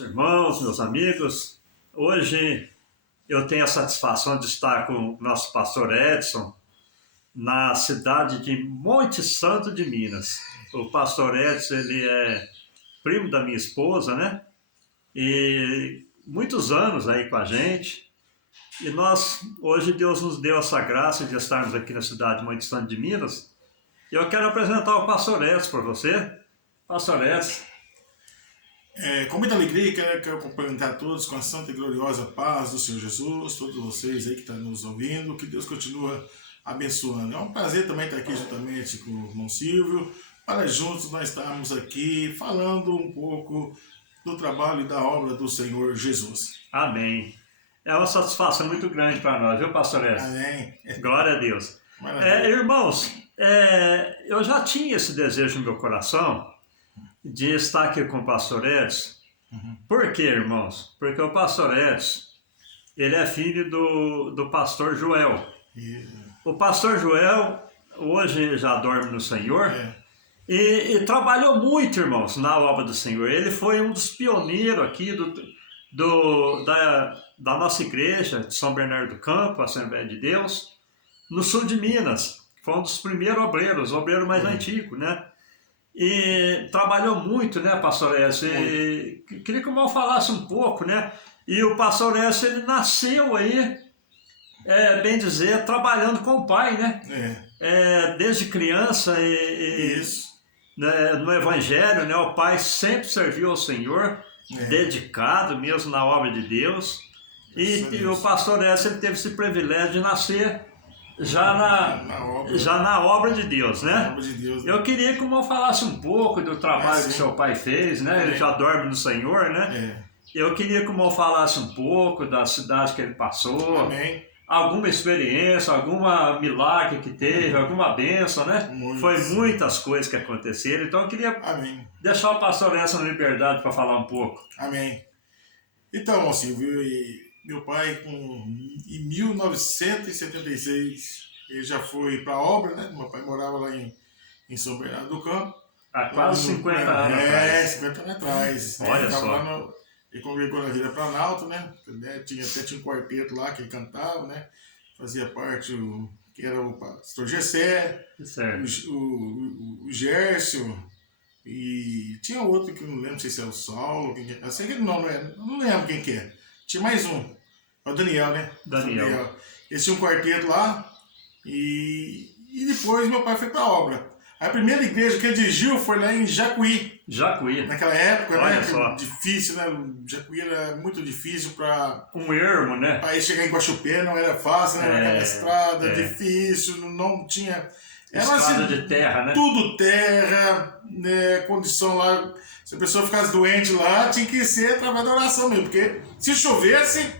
Irmãos, meus amigos, hoje eu tenho a satisfação de estar com o nosso pastor Edson na cidade de Monte Santo de Minas. O pastor Edson, ele é primo da minha esposa, né? E muitos anos aí com a gente. E hoje Deus nos deu essa graça de estarmos aqui na cidade de Monte Santo de Minas. E eu quero apresentar o pastor Edson para você. Pastor Edson. Com muita alegria, quero cumprimentar a todos com a santa e gloriosa paz do Senhor Jesus, todos vocês aí que estão nos ouvindo, que Deus continua abençoando. É um prazer também estar aqui juntamente com o irmão Silvio, para juntos nós estarmos aqui falando um pouco do trabalho e da obra do Senhor Jesus. Amém. É uma satisfação muito grande para nós, viu, pastor Edson? Amém. Glória a Deus. Irmãos, eu já tinha esse desejo no meu coração de estar aqui com o pastor Edson. Por quê, irmãos? Porque o pastor Edson, ele é filho do pastor Joel. O pastor Joel hoje já dorme no Senhor e trabalhou muito, irmãos, na obra do Senhor. Ele foi um dos pioneiros aqui da nossa igreja de São Bernardo do Campo, Assembleia de Deus, no sul de Minas. Foi um dos primeiros obreiros, o obreiro mais antigo, né? E trabalhou muito, né, pastor Edson? Queria que o irmão falasse um pouco, né? E o pastor Edson, ele nasceu aí, bem dizer, trabalhando com o pai, né? Desde criança né, no evangelho, né? O pai sempre serviu ao Senhor, dedicado mesmo na obra de Deus. E o pastor Edson, ele teve esse privilégio de nascer já na obra de Deus, né? Eu queria que o irmão falasse um pouco do trabalho que seu pai fez, né? Ele já dorme no Senhor, né? Eu queria que o irmão falasse um pouco da cidade que ele passou. Amém. Alguma experiência, alguma milagre que teve, alguma bênção, né? Foi muitas coisas que aconteceram. Então eu queria deixar o pastor Edson na liberdade para falar um pouco. Amém. Então, Silvio, meu pai, em 1976, ele já foi para a obra, né? Meu pai morava lá em São Bernardo do Campo. Há quase 50 anos atrás. 50 anos atrás. Olha só. Ele congregou na Vila Planalto, né? Tinha um quarteto lá que ele cantava, né? Fazia parte, que era o pastor Gessé, o Gércio, e tinha outro que eu não lembro, não sei se é o Saulo, eu sei que não lembro quem que é. Tinha mais um. O Daniel, né? Daniel. Eles tinham um quarteto lá e depois meu pai foi para a obra. A primeira igreja que ele dirigiu foi lá em Jacuí. Jacuí. Naquela época, olha né? Só. Difícil, né? Jacuí era muito difícil para... Um ermo, né? Para chegar em Guaxupé não era fácil, né? Aquela estrada difícil, não tinha... Era estrada de terra, né? Tudo terra, né? Condição lá... Se a pessoa ficasse doente lá, tinha que ser através da oração mesmo, porque se chovesse,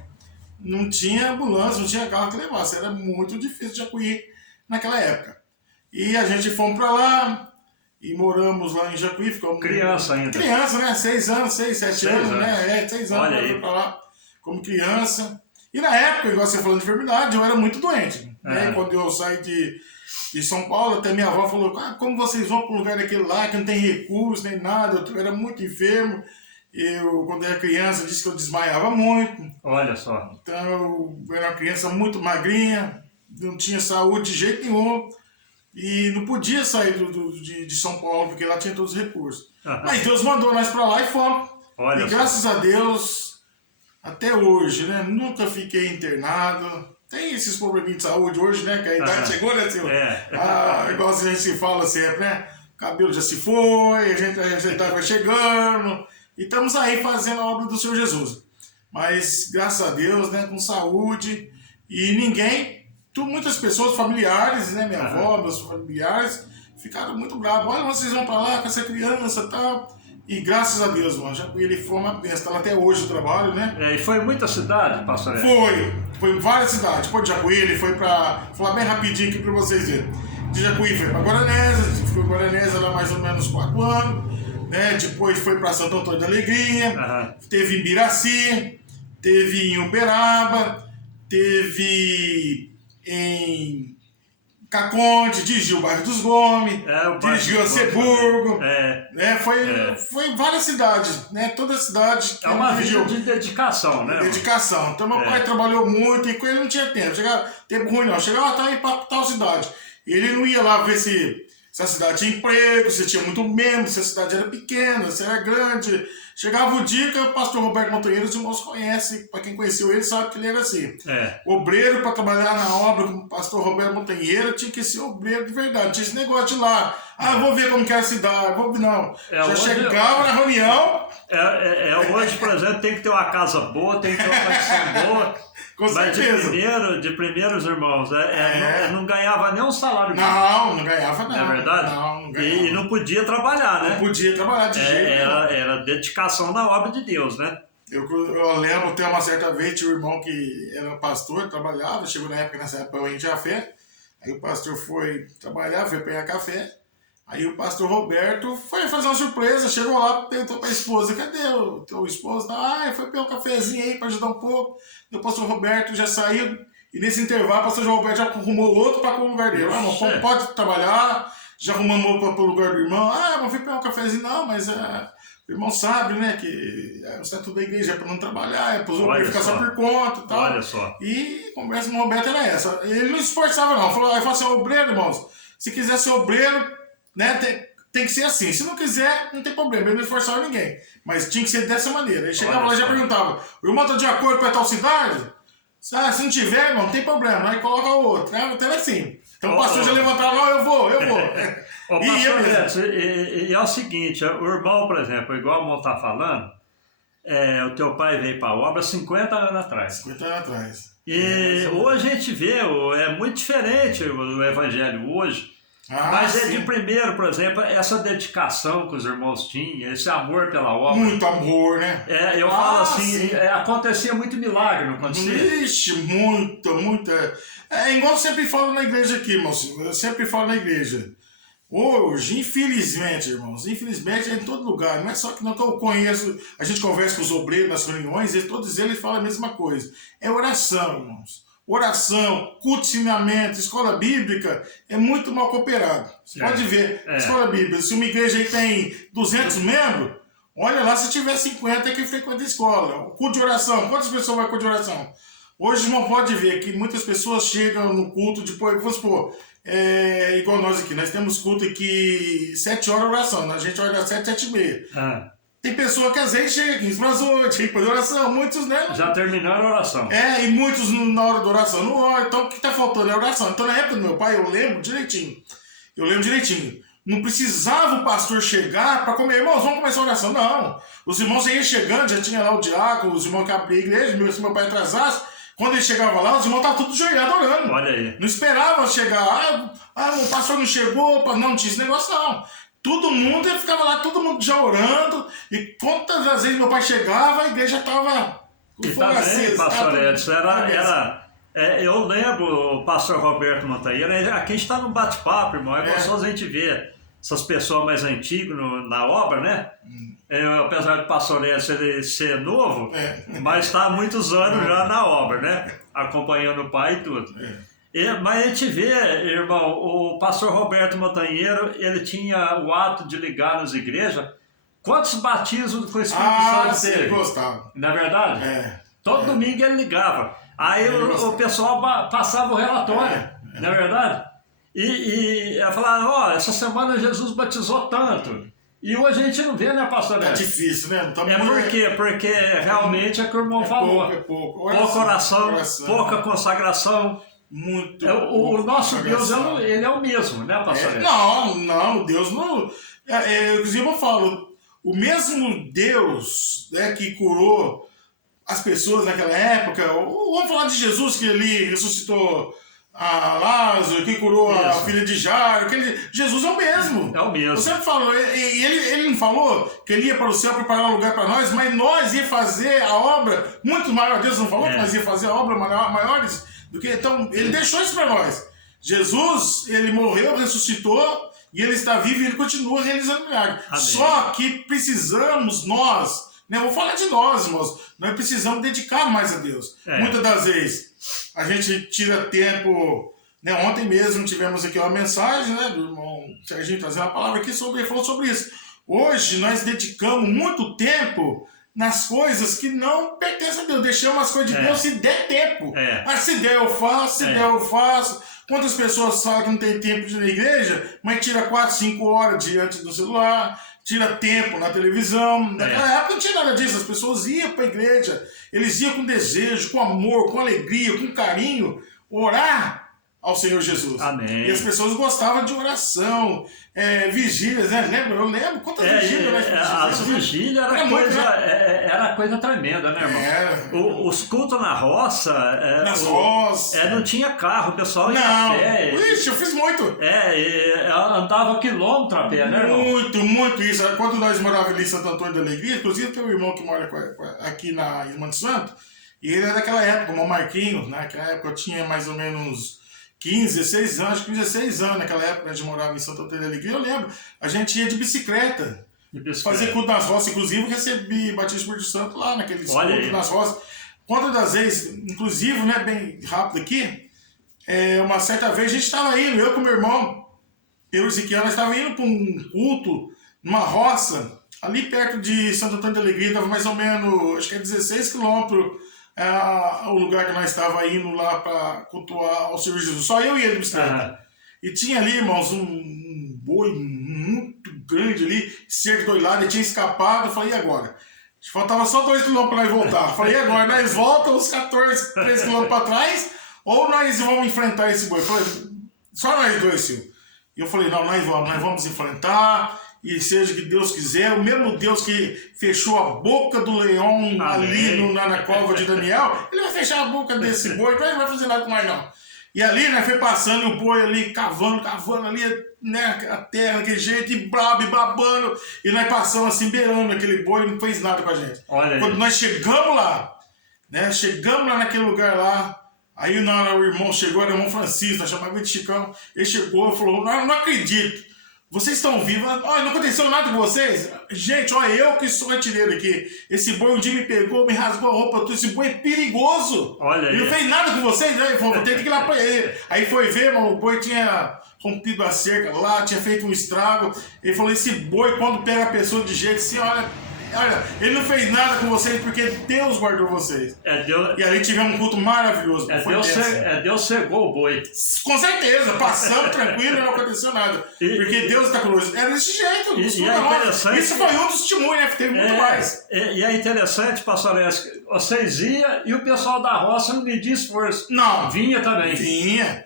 não tinha ambulância, não tinha carro que levasse. Era muito difícil de Jacuí naquela época. E a gente fomos para lá e moramos lá em Jacuí. Ficamos criança ainda. Criança, né? 6 anos, 7 anos, né? 6 anos Olha fomos para lá como criança. E na época, igual você falou de enfermidade, eu era muito doente. Né? Quando eu saí de São Paulo, até minha avó falou, como vocês vão para um lugar daquele lá que não tem recurso nem nada, eu era muito enfermo. Eu, quando era criança, disse que eu desmaiava muito. Olha só. Então, eu era uma criança muito magrinha, não tinha saúde de jeito nenhum. E não podia sair de São Paulo, porque lá tinha todos os recursos. Mas Deus mandou nós para lá e fomos. Olha e graças a Deus, até hoje, né? Nunca fiquei internado. Tem esses probleminhas de saúde hoje, né? Que a idade chegou, né, Silvio? Igual a gente fala sempre, né? O cabelo já se foi, a idade vai chegando. E estamos aí fazendo a obra do Senhor Jesus. Mas, graças a Deus, né? Com saúde. E muitas pessoas, familiares, né? Minha avó, meus familiares, ficaram muito bravos. Olha, vocês vão para lá com essa criança e tal. E graças a Deus, mano, ele foi uma bênção. Tá até hoje o trabalho, né? E foi em muita cidade, pastor? Foi em várias cidades. Depois de Jacuí, ele foi para... Vou falar bem rapidinho aqui para vocês verem. De Jacuí foi para Guaranésia, ficou em Guaranésia lá mais ou menos 4 anos. Né? Depois foi para Santo Antônio da Alegria. Teve em Biraci, teve em Uberaba, teve em Caconde, dirigiu o bairro dos Gomes, dirigiu a Seburgo, foi várias cidades, né? Toda cidade que é uma vida de dedicação, né? Dedicação. Então meu pai trabalhou muito e com ele não tinha tempo. Chegava, tempo ruim não. Chegava tá aí para tal cidade. E ele não ia lá ver se a cidade tinha emprego, se tinha muito membro, se a cidade era pequena, se era grande. Chegava o dia que o pastor Roberto Montanheiro, os irmãos conhecem, para quem conheceu ele sabe que ele era assim. Obreiro para trabalhar na obra com o pastor Roberto Montanheiro tinha que ser obreiro de verdade. Tinha esse negócio de ir lá. Eu vou ver como que é a cidade. Não. Já chegava na reunião. Hoje, por exemplo, tem que ter uma casa boa, tem que ter uma condição boa. Com certeza. Mas de primeiros irmãos, não ganhava nem um salário. Não ganhava não. Não é verdade? Não ganhava. E não podia trabalhar, né? Não podia trabalhar de jeito nenhum. Era dedicação na obra de Deus, né? Eu lembro até uma certa vez, tinha um irmão que era pastor, trabalhava, chegou nessa época eu tinha fé. Aí o pastor foi trabalhar, foi pegar café. Aí o pastor Roberto foi fazer uma surpresa, chegou lá, perguntou para a esposa, cadê o teu esposo? Foi pegar um cafezinho aí para ajudar um pouco. E o pastor Roberto já saiu, e nesse intervalo o pastor Roberto já arrumou outro para o lugar dele. Irmão, pode trabalhar, já arrumamos para o lugar do irmão. Mas fui pegar um cafezinho, não, mas o irmão sabe, né, que o estatuto da igreja é para não trabalhar, é para os obreiros ficar só por conta e tal. Olha só. E a conversa com o Roberto era essa. Ele não se esforçava não, falou assim, obreiro, irmãos, se quiser ser obreiro, né, tem que ser assim. Se não quiser, não tem problema. Ele não esforçava ninguém. Mas tinha que ser dessa maneira. Ele chegava lá e já perguntava: o irmão está de acordo para tal cidade? Se não tiver, irmão, não tem problema. Aí coloca o outro. Então era assim. Então o pastor já levantava: não, eu vou. E é o seguinte: o irmão, por exemplo, igual o irmão está falando, o teu pai veio para a obra 50 anos atrás. 50 anos atrás. E hoje a gente vê, é muito diferente o evangelho hoje. Mas de primeiro, por exemplo, essa dedicação que os irmãos tinham, esse amor pela obra. Muito amor, né? Eu falo assim, acontecia muito milagre, não acontecia? Ixi, muito. É igual eu sempre falo na igreja aqui, irmãos. Eu sempre falo na igreja. Hoje, infelizmente, irmãos, é em todo lugar. Não é só que não eu conheço, a gente conversa com os obreiros nas reuniões, e todos eles falam a mesma coisa. É oração, irmãos. Oração, culto de ensinamento, escola bíblica, é muito mal cooperado. Você pode ver, escola bíblica, se uma igreja aí tem 200 membros, olha lá se tiver 50 que frequenta a escola. Culto de oração, quantas pessoas vai culto de oração? Hoje não pode ver que muitas pessoas chegam no culto depois, vamos supor, igual nós aqui, nós temos culto aqui 7 horas de oração, a gente ora das 7, 7 e meia. Tem pessoa que às vezes chega 15 para as 8, depois de oração, muitos, né? Já terminaram a oração. E muitos na hora da oração não oram, então o que está faltando é a oração. Então na época do meu pai, eu lembro direitinho. Não precisava o pastor chegar para comer, irmãos, vamos começar a oração. Não, os irmãos iam chegando, já tinha lá o diácono, os irmãos que abriam a igreja, se meu pai atrasasse, quando ele chegava lá, os irmãos estavam tudo joelhados orando. Olha aí. Não esperava chegar, o pastor não chegou, não tinha esse negócio não. Todo mundo ficava lá, todo mundo já orando, e quantas vezes meu pai chegava, a igreja estava com fogo aceso. Pastor Edson, eu lembro o pastor Roberto Montanheiro, aqui a gente está no bate-papo, irmão, é gostoso a gente ver essas pessoas mais antigas na obra, né? Apesar do pastor Edson ele ser novo, mas está há muitos anos já na obra, né? Acompanhando o pai e tudo. Mas a gente vê, irmão, o pastor Roberto Montanheiro, ele tinha o ato de ligar nas igrejas. Quantos batismos com o Espírito Santo teve? Ele gostava. Não é verdade? Todo domingo ele ligava. Aí o pessoal passava o relatório, não é verdade? E falava, essa semana Jesus batizou tanto. E hoje a gente não vê, né, pastor? É difícil, né? Por quê? Porque realmente é o que o irmão falou. Pouco. Pouca oração, pouca consagração. Muito. O nosso Deus, ele é o mesmo, né, pastor? Não, Deus não. Inclusive eu falo, o mesmo Deus, né, que curou as pessoas naquela época, vamos falar de Jesus, que ele ressuscitou a Lázaro, que curou a filha de Jairo, Jesus é o mesmo. É o mesmo. Eu sempre falo, ele não falou que ele ia para o céu preparar um lugar para nós, mas nós ia fazer a obra muito maior. Deus não falou que nós ia fazer a obra maiores do que. Então, ele deixou isso para nós. Jesus, ele morreu, ressuscitou, e ele está vivo e ele continua realizando milagres. Só que precisamos nós, né? Vou falar de nós, irmãos. Nós precisamos dedicar mais a Deus. Muitas das vezes a gente tira tempo Né? Ontem mesmo tivemos aqui uma mensagem, né, do irmão Serginho trazendo uma palavra aqui ele falou sobre isso. Hoje nós dedicamos muito tempo nas coisas que não pertencem a Deus. Deixamos as coisas de Deus se der tempo. Mas se der eu faço, se der eu faço. Quantas pessoas falam que não tem tempo de ir na igreja, mas tira 4, 5 horas diante do celular, tira tempo na televisão. Naquela época não tinha nada disso. As pessoas iam para a igreja, eles iam com desejo, com amor, com alegria, com carinho, orar ao Senhor Jesus. Amém. E as pessoas gostavam de oração, vigílias, né? Eu lembro quantas vigílias. As vigílias era coisa tremenda, né, irmão? Os cultos na roça, nas roças. Não tinha carro, o pessoal ia a pé. Ixi, eu fiz muito. Andava quilômetro a pé, né, irmão? Muito isso. Quando nós morávamos ali em Santo Antônio da Alegria, inclusive tem um irmão que mora aqui na Irmã de Santo, e ele é daquela época, o Marquinhos, né? Naquela época eu tinha mais ou menos 15, 16 anos, acho que 16 anos naquela época, a gente morava em Santo Antônio da Alegria, eu lembro, a gente ia de bicicleta. Fazer culto nas roças, inclusive recebi batismo Espírito Santo lá, naqueles cultos nas roças. Quantas das vezes, inclusive, né, bem rápido aqui, uma certa vez a gente estava indo, eu com meu irmão, eu e o Ezequiel, nós estávamos indo para um culto, numa roça, ali perto de Santo Antônio da Alegria, dava mais ou menos, acho que 16 quilômetros, o lugar que nós estávamos indo lá para cultuar ao Senhor Jesus. Só eu e ele de bicicleta. E tinha ali, irmãos, um boi muito grande ali, cerca de 2 lados, ele tinha escapado. Eu falei, e agora? Faltava só 2 quilômetros para nós voltar. Eu falei, e agora? Nós voltamos os 13 quilômetros para trás ou nós vamos enfrentar esse boi? Eu falei, só nós dois, Silvio. E eu falei, não, nós vamos enfrentar. E seja que Deus quiser, o mesmo Deus que fechou a boca do leão ali na cova de Daniel, ele vai fechar a boca desse boi, então ele não vai fazer nada com nós não. E ali, né, foi passando o boi ali, cavando ali, né, a terra daquele jeito, e brabo, e babando, e nós passamos assim, beirando aquele boi, não fez nada com a gente. Quando nós chegamos lá, né, naquele lugar lá, aí na hora o irmão chegou, era o irmão Francisco, nós chamávamos de Chicão, ele chegou e falou, não acredito. Vocês estão vivos? Não aconteceu nada com vocês? Gente, eu que sou artilheiro aqui. Esse boi um dia me pegou, me rasgou a roupa. Esse boi é perigoso. Olha aí. Ele não fez nada com vocês, né? Ele falou, vou ter que ir lá pra ele. Aí foi ver, mano, o boi tinha rompido a cerca lá, tinha feito um estrago. Ele falou, esse boi, quando pega a pessoa de jeito assim, olha, ele não fez nada com vocês porque Deus guardou vocês. E ali tivemos um culto maravilhoso. Deus cegou o boi. Com certeza, passamos tranquilo e não aconteceu nada. Porque Deus está conosco. Era desse jeito. Isso foi um dos testemunhos, né? Teve muito mais. E é interessante, pastor Lécio, vocês iam e o pessoal da roça não media esforço. Não. Vinha também.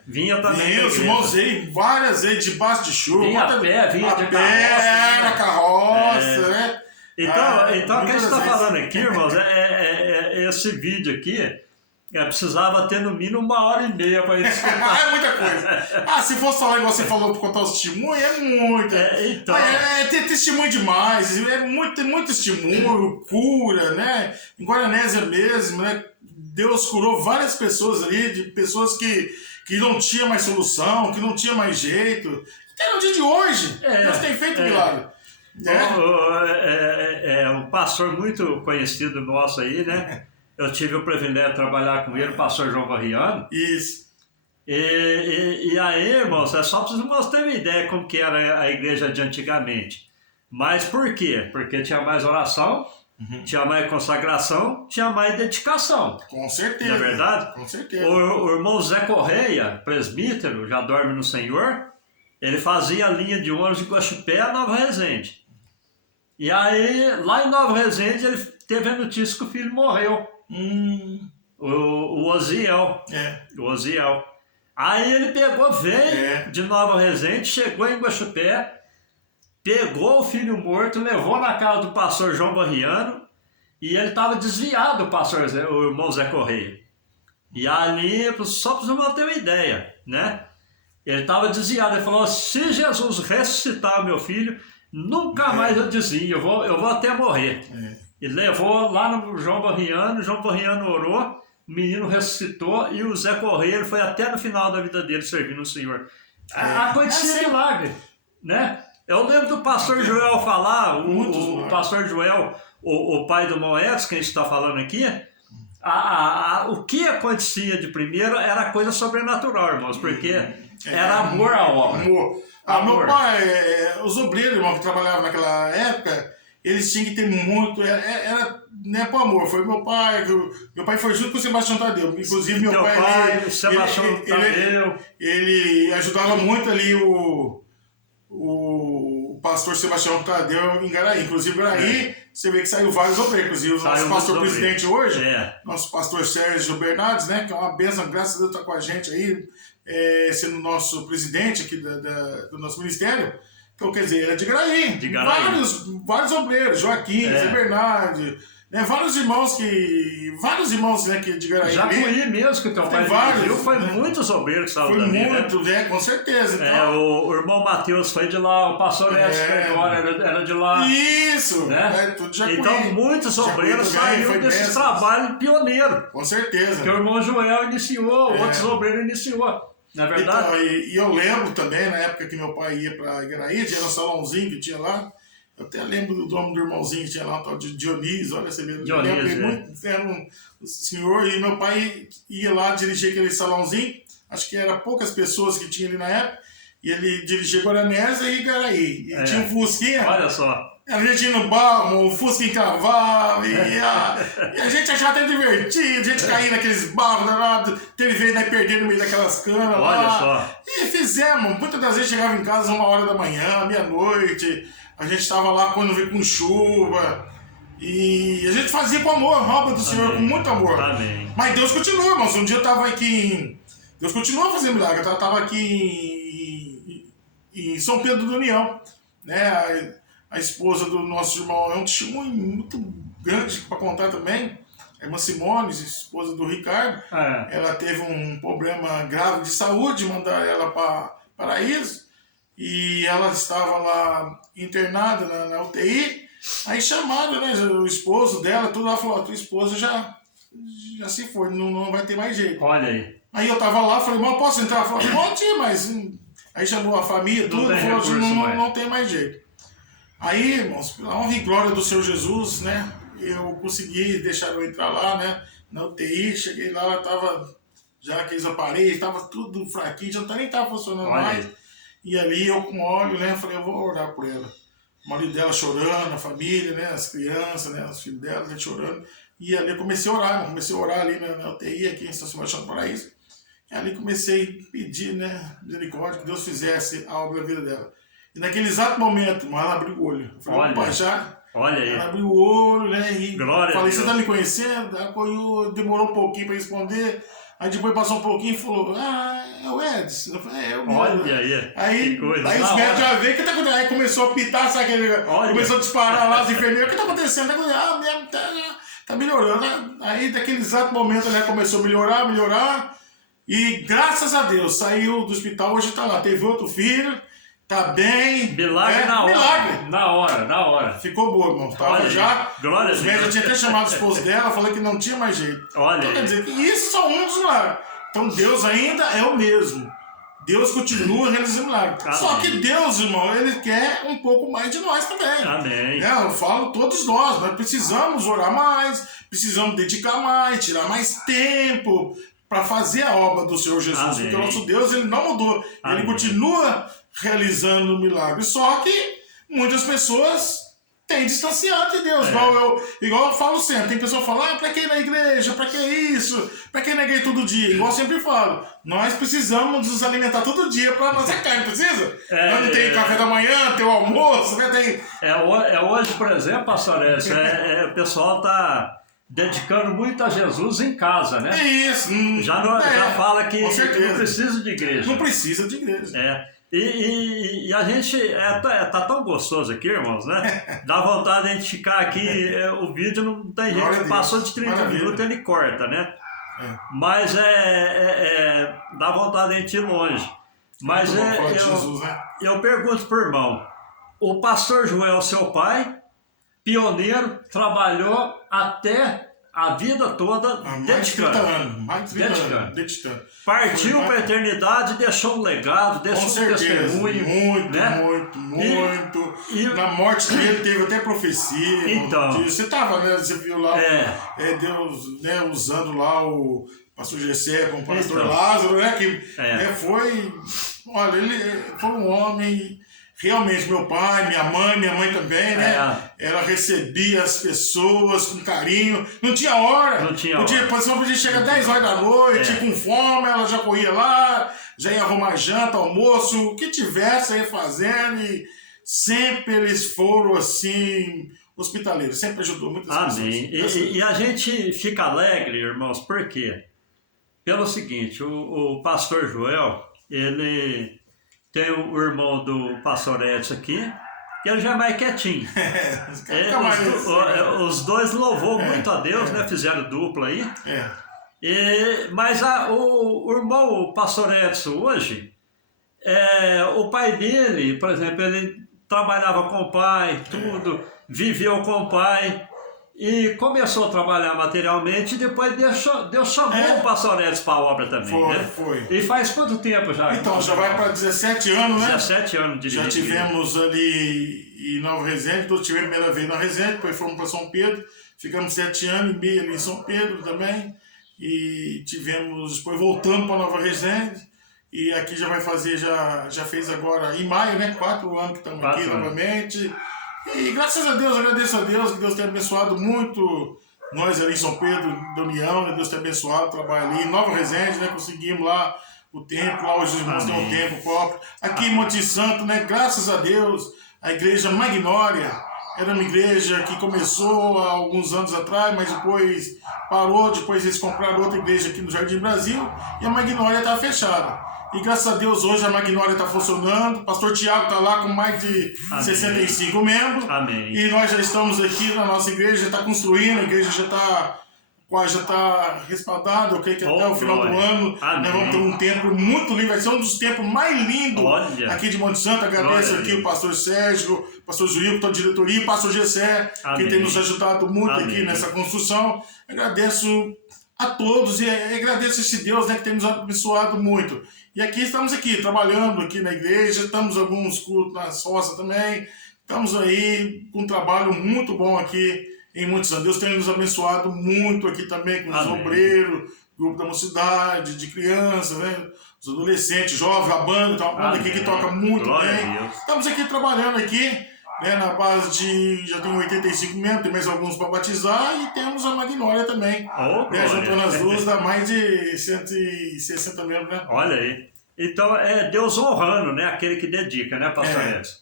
Vinha também. Os irmãos iam várias vezes, debaixo de chuva. Vinha a pé, vinha de carroça. Na carroça, né? Então o que a gente está falando aqui, irmãos, esse vídeo aqui, precisava ter no mínimo 1h30 para isso. É muita coisa. Se fosse falar igual você falou para contar os testemunhos, é muito. Tem testemunho demais, muito testemunho, cura, né? Em Guaranésia mesmo, né? Deus curou várias pessoas ali, de pessoas que não tinha mais solução, que não tinha mais jeito. Até no dia de hoje, Deus tem feito milagre. Um pastor muito conhecido nosso aí, né? Eu tive o privilégio de trabalhar com ele, o pastor João Barriano. Isso. E aí, irmãos, só para vocês terem uma ideia como que era a igreja de antigamente. Mas por quê? Porque tinha mais oração, tinha mais consagração, tinha mais dedicação. Com certeza. Não é verdade? Com certeza. O irmão Zé Correia, presbítero, já dorme no Senhor, ele fazia a linha de ônibus de Guaxupé a Nova Resende. E aí, lá em Nova Resende, ele teve a notícia que o filho morreu. O Oziel. O Oziel. Aí ele veio de Nova Resende, chegou em Guaxupé, pegou o filho morto, levou na casa do pastor João Barriano, e ele estava desviado, o irmão Zé Correia. E ali, só para você ter uma ideia, né? Ele estava desviado, ele falou, se Jesus ressuscitar o meu filho, nunca mais eu desvio, eu vou até morrer. E levou lá no João Barriano orou, o menino ressuscitou e o Zé Correia foi até no final da vida dele servindo o Senhor. Acontecia milagre, né? Eu lembro do pastor Joel falar, o pastor Joel, o pai do irmão Edson, que a gente está falando aqui, O que acontecia de primeiro era coisa sobrenatural, irmãos, porque era amor à obra. Meu pai, os obreiros, irmão, que trabalhavam naquela época, eles tinham que ter muito, não é por amor, foi meu pai foi junto com o Sebastião Tadeu, inclusive meu pai, Sebastião Tadeu, ele ajudava muito ali o pastor Sebastião Tadeu em Garaí, inclusive Garaí, você vê que saiu vários obreiros, inclusive o nosso pastor presidente hoje, nosso pastor Sérgio Bernardes, né, que é uma bênção, graças a Deus está com a gente aí, sendo nosso presidente aqui do nosso ministério. Então, quer dizer, ele é de Garaí. Vários obreiros, Joaquim, Zé Bernardi, né, vários irmãos, né, que de Garaí. Jacuí mesmo, que teu pai dirigiu, foi muitos obreiros que estavam dali, né? Com certeza. Então, o irmão Matheus foi de lá, o pastor Edson Pergora era de lá. Isso, né? Tudo Jacuí. Então, muitos obreiros saíram desse trabalho pioneiro. Com certeza. Que o irmão Joel iniciou, outros obreiros iniciou. Não é verdade? Então, e eu lembro também, na época que meu pai ia para Garaí, tinha um salãozinho que tinha lá. Eu até lembro do nome do irmãozinho que tinha lá, um tal de Dionísio, olha, você vê. Era um senhor, e meu pai ia lá dirigir aquele salãozinho. Acho que era poucas pessoas que tinha ali na época. E ele dirigia Guaranésia e Garaí. E tinha um Fusquinha. Olha só. A gente ia no barro, o Fusca em cavalo, e a gente achava até divertido, a gente caía naqueles barros, teve vez de perder no meio daquelas canas lá. Olha só. E fizemos, muitas das vezes chegava em casa 1h da manhã, meia-noite, a gente estava lá quando veio com chuva, e a gente fazia com amor, a obra do Senhor, com muito amor. Amém. Mas Deus continua, irmãos, um dia eu estava aqui, Deus continua fazendo milagre, eu estava aqui em São Pedro do União, né? A esposa do nosso irmão é um testemunho muito grande para contar também. A irmã Simone, esposa do Ricardo, ela teve um problema grave de saúde, mandaram ela para Paraíso, e ela estava lá internada na UTI. Aí chamaram, né, o esposo dela, tudo lá, falou: tua esposa já se foi, não vai ter mais jeito. Olha aí. Aí eu tava lá, falei: mas posso entrar? Ela falou: pode ir, mas... Aí chamou a família, tudo, falou assim: não tem mais jeito. Aí, irmãos, pela honra e glória do Senhor Jesus, né, eu consegui deixar eu entrar lá, né, na UTI, cheguei lá, ela tava já aqueles aparelhos, tava tudo fraquinho, já nem tava funcionando mais. E ali eu com óleo, né, falei: eu vou orar por ela. O marido dela chorando, a família, né, as crianças, né, os filhos dela, né, chorando. E ali eu comecei a orar ali na UTI, aqui em São Sebastião do Paraíso. E ali comecei a pedir, né, misericórdia, que Deus fizesse a obra da vida dela. E naquele exato momento, ela abriu o olho. Eu falei: opa, já? Olha aí. Ela abriu o olho, né? E glória falei: você tá me conhecendo? Ela demorou um pouquinho para responder. Aí depois passou um pouquinho e falou: é o Edson. Eu falei: é o meu. Olha aí. Aí os médicos já veem o que tá acontecendo. Aí começou a pitar, sabe aquele. Começou a disparar lá, os enfermeiros: o que tá acontecendo? Tá melhorando. Aí daquele exato momento ela começou a melhorar. E graças a Deus saiu do hospital, hoje tá lá. Teve outro filho. Tá bem. Milagre na hora. Milagre. Na hora. Ficou boa, irmão. Tava já. Glória a Deus. Os médicos tinham até chamado o esposo dela, falou que não tinha mais jeito. Olha. Então, quer dizer, isso são uns milagres. Então Deus ainda é o mesmo. Deus continua realizando milagres. Amém. Só que Deus, irmão, Ele quer um pouco mais de nós também. Amém. Eu falo todos nós precisamos orar mais, precisamos dedicar mais, tirar mais tempo para fazer a obra do Senhor Jesus. Amém. Porque o nosso Deus, Ele não mudou. Amém. Ele continua realizando milagres. Só que muitas pessoas têm distanciado de Deus. Igual eu falo sempre. Tem pessoa que fala: pra que ir na igreja? Pra que isso? Pra que ir na igreja todo dia? Igual eu sempre falo. Nós precisamos nos alimentar todo dia pra nossa carne. Precisa? Não tem café da manhã, tem o almoço, né? Hoje, por exemplo, pastor Edson, o pessoal tá dedicando muito a Jesus em casa, né? É isso. Já fala que não precisa de igreja. Não precisa de igreja. E a gente tá tão gostoso aqui, irmãos, né? Dá vontade de a gente ficar aqui, o vídeo não tem jeito, passou de 30 minutos, ele corta, né? Mas dá vontade de a gente ir longe. Mas eu pergunto pro irmão: o pastor Joel, seu pai, pioneiro, trabalhou até a vida toda dedicando. Mais de 30 anos. Dedicando. Partiu para a eternidade, deixou um legado, deixou um testemunho. Muito, né? muito. Na morte dele teve até profecia. Então. Você estava, né? Você viu lá Deus, né, usando lá o pastor Gessé com o pastor Lázaro, né? Que foi. Olha, ele foi um homem. Realmente, meu pai, minha mãe também, né? Ela recebia as pessoas com carinho. Não tinha hora. A pessoa podia chegar 10 horas da noite, com fome, ela já corria lá, já ia arrumar janta, almoço, o que tivesse aí fazendo. E sempre eles foram assim, hospitaleiros. Sempre ajudou muitas pessoas. Amém. E a gente fica alegre, irmãos, por quê? Pelo seguinte, o pastor Joel, ele... Tem o irmão do pastor Edson aqui, que ele já é mais quietinho. Os dois louvou muito a Deus, né? Fizeram dupla aí. Mas o irmão, o pastor Edson, hoje, o pai dele, por exemplo, ele trabalhava com o pai, tudo, viveu com o pai. E começou a trabalhar materialmente e depois Deus chamou o pastor Edson para a obra também. Foi. E faz quanto tempo já? Então, já vai para 17 anos, né? 17 anos de Já tivemos ali em Nova Resende, tivemos a primeira vez na Resende, depois fomos para São Pedro, ficamos 7 anos e meio ali em São Pedro também, e depois voltamos para Nova Resende, e aqui já vai fazer, já fez agora em maio, né? 4 anos que estamos aqui novamente. E graças a Deus, agradeço a Deus, que Deus tem abençoado muito nós ali em São Pedro da União, né? Deus tem abençoado o trabalho ali. Em Nova Resende, né? Conseguimos lá o templo, lá hoje os irmãos têm um templo próprio. Aqui em Monte Santo, né? Graças a Deus, a igreja Magnória era uma igreja que começou há alguns anos atrás, mas depois parou, depois eles compraram outra igreja aqui no Jardim Brasil e a Magnória está fechada. E graças a Deus hoje a Magnória está funcionando, o pastor Tiago está lá com mais de 65 membros. Amém. E nós já estamos aqui na nossa igreja, já está construindo, a igreja já está respaldada, ok? Que até o final do ano nós vamos ter um templo muito lindo, vai ser um dos templos mais lindos aqui de Monte Santo. Agradeço aqui o pastor Sérgio, o pastor Zuil, toda a diretoria, o pastor Gessé, que tem nos ajudado muito aqui nessa construção. Agradeço a todos e agradeço esse Deus, né, que tem nos abençoado muito. E aqui estamos trabalhando aqui na igreja, estamos alguns cultos na roça também, estamos aí com um trabalho muito bom aqui em Monte Santo. Deus tem nos abençoado muito aqui também com os obreiros, grupo da mocidade, de crianças, né, os adolescentes, jovens, a banda, tem uma banda aqui que toca muito bem. Estamos aqui trabalhando aqui, né, na base de, já tem 85 membros, tem mais alguns para batizar e temos a Magnória também. Né, juntando as duas, dá mais de 160 membros, né? Olha aí. Então é Deus honrando, né, aquele que dedica, né, pastor Edson?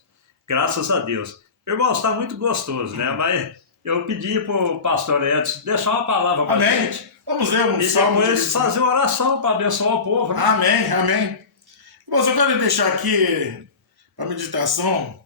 Graças a Deus. Irmãos, está muito gostoso, né? Mas eu pedi para o pastor Edson deixar uma palavra para a gente. Vamos ler um salmo. E depois fazer uma oração para abençoar o povo. Né? Amém. Irmãos, eu quero deixar aqui para meditação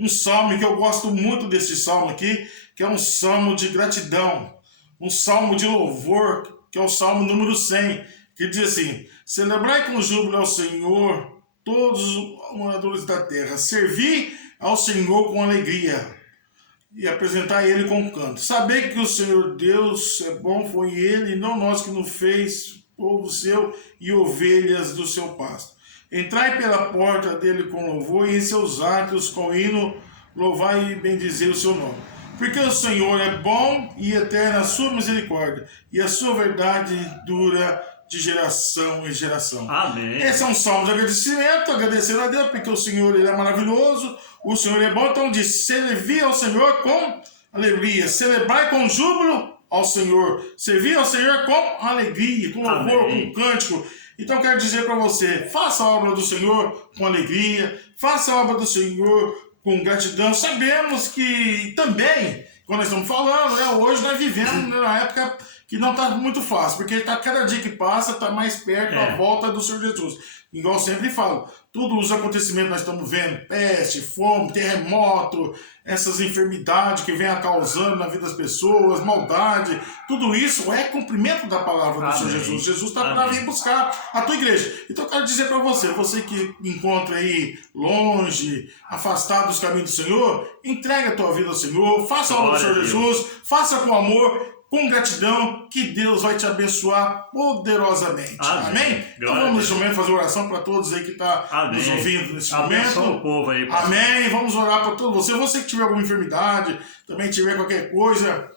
um salmo que eu gosto muito desse salmo aqui, que é um salmo de gratidão, um salmo de louvor, que é o salmo número 100, que diz assim: celebrai com júbilo ao Senhor todos os moradores da terra, servi ao Senhor com alegria e apresentai Ele com canto. Sabei que o Senhor Deus é bom, foi Ele, e não nós que nos fez povo seu e ovelhas do seu pasto. Entrai pela porta dele com louvor e em seus átrios com hino louvai e bendizer o seu nome. Porque o Senhor é bom e eterna a sua misericórdia, e a sua verdade dura de geração em geração. Amém. Esse é um salmo de agradecimento, agradecendo a Deus, porque o Senhor Ele é maravilhoso, o Senhor é bom. Então diz: servi ao Senhor com alegria, celebrai com júbilo ao Senhor, servir ao Senhor com alegria, com louvor, com cântico. Então quero dizer para você, faça a obra do Senhor com alegria, faça a obra do Senhor com gratidão. Sabemos que também, quando nós estamos falando, né, hoje nós vivemos na época que não está muito fácil, porque cada dia que passa está mais perto da volta do Senhor Jesus. Igual eu sempre falo, todos os acontecimentos que nós estamos vendo, peste, fome, terremoto, essas enfermidades que vêm causando na vida das pessoas, maldade, tudo isso é cumprimento da palavra do Senhor Jesus. Jesus está para vir buscar a tua igreja. Então eu quero dizer para você, você que encontra aí longe, afastado dos caminhos do Senhor, entrega a tua vida ao Senhor, faça a obra do Senhor Jesus, faça com amor. com gratidão, que Deus vai te abençoar poderosamente. Amém? Então vamos nesse momento fazer oração para todos aí que estão nos ouvindo nesse momento. O povo aí, amém. Vamos orar para todos você. Você que tiver alguma enfermidade, também tiver qualquer coisa,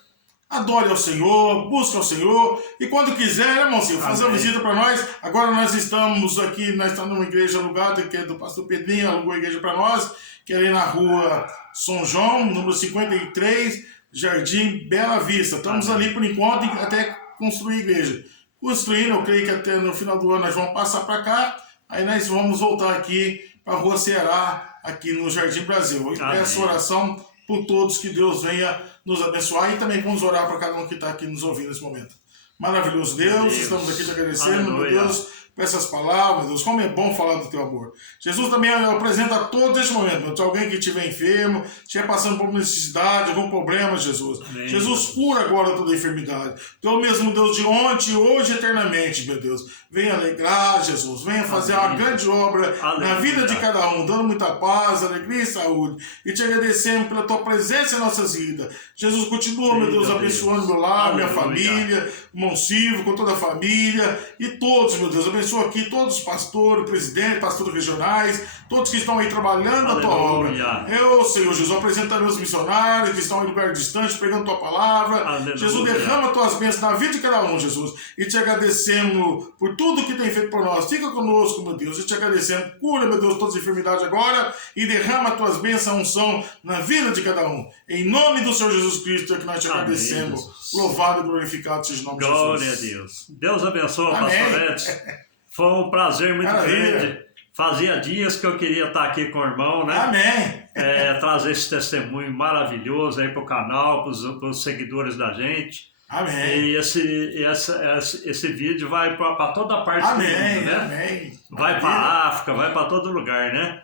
adore ao Senhor, busque ao Senhor. E quando quiser, irmãozinho, fazer uma visita para nós. Agora nós estamos aqui, nós estamos numa igreja alugada, que é do pastor Pedrinho, alugou a igreja para nós, que é ali na rua São João, número 53, Jardim Bela Vista. Estamos ali por enquanto até construir a igreja. Construindo, eu creio que até no final do ano nós vamos passar para cá, aí nós vamos voltar aqui para a rua Ceará, aqui no Jardim Brasil. Eu peço oração por todos, que Deus venha nos abençoar, e também vamos orar para cada um que está aqui nos ouvindo nesse momento. Maravilhoso Deus, estamos aqui te agradecendo, meu Deus, por essas palavras, Deus, como é bom falar do teu amor. Jesus, também eu apresento a todos neste momento, meu Deus, alguém que estiver enfermo, estiver passando por necessidade, algum problema, Jesus. Amém. Jesus, cura agora toda a enfermidade. Tu é o mesmo Deus de ontem, hoje e eternamente, meu Deus. Venha alegrar, Jesus, venha fazer uma grande obra na vida de cada um, dando muita paz, alegria e saúde. E te agradecemos pela tua presença em nossas vidas. Jesus, continua, meu Deus, abençoando meu lar, minha família, o irmão Silvio, com toda a família, e todos, meu Deus, abençoa aqui todos os pastores, presidentes, pastores regionais, todos que estão aí trabalhando a tua obra. Eu, Senhor Jesus, apresento meus missionários que estão em lugar distante, pregando tua palavra. Aleluia. Jesus, derrama tuas bênçãos na vida de cada um, Jesus, e te agradecemos por tudo que tem feito por nós. Fica conosco, meu Deus, e te agradecemos. Cura, meu Deus, todas as enfermidades agora, e derrama tuas bênçãos, unção na vida de cada um. Em nome do Senhor Jesus Cristo é que nós te agradecemos. Jesus. Louvado e glorificado seja o nome de Jesus. Glória a Deus. Deus abençoe, pastorete. Foi um prazer muito grande. Fazia dias que eu queria estar aqui com o irmão, né? Amém. Trazer esse testemunho maravilhoso aí para o canal, para os seguidores da gente. Amém. E esse vídeo vai para toda a parte do mundo, né? Amém. Vai para a África, vai para todo lugar, né?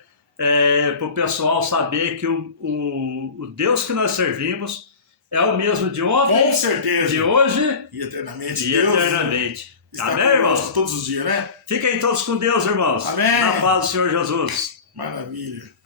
Para o pessoal saber que o Deus que nós servimos é o mesmo de ontem, com certeza, de hoje e eternamente. E Deus eternamente. Amém, irmãos? Todos os dias, né? Fiquem todos com Deus, irmãos. Amém. Na paz do Senhor Jesus. Maravilha.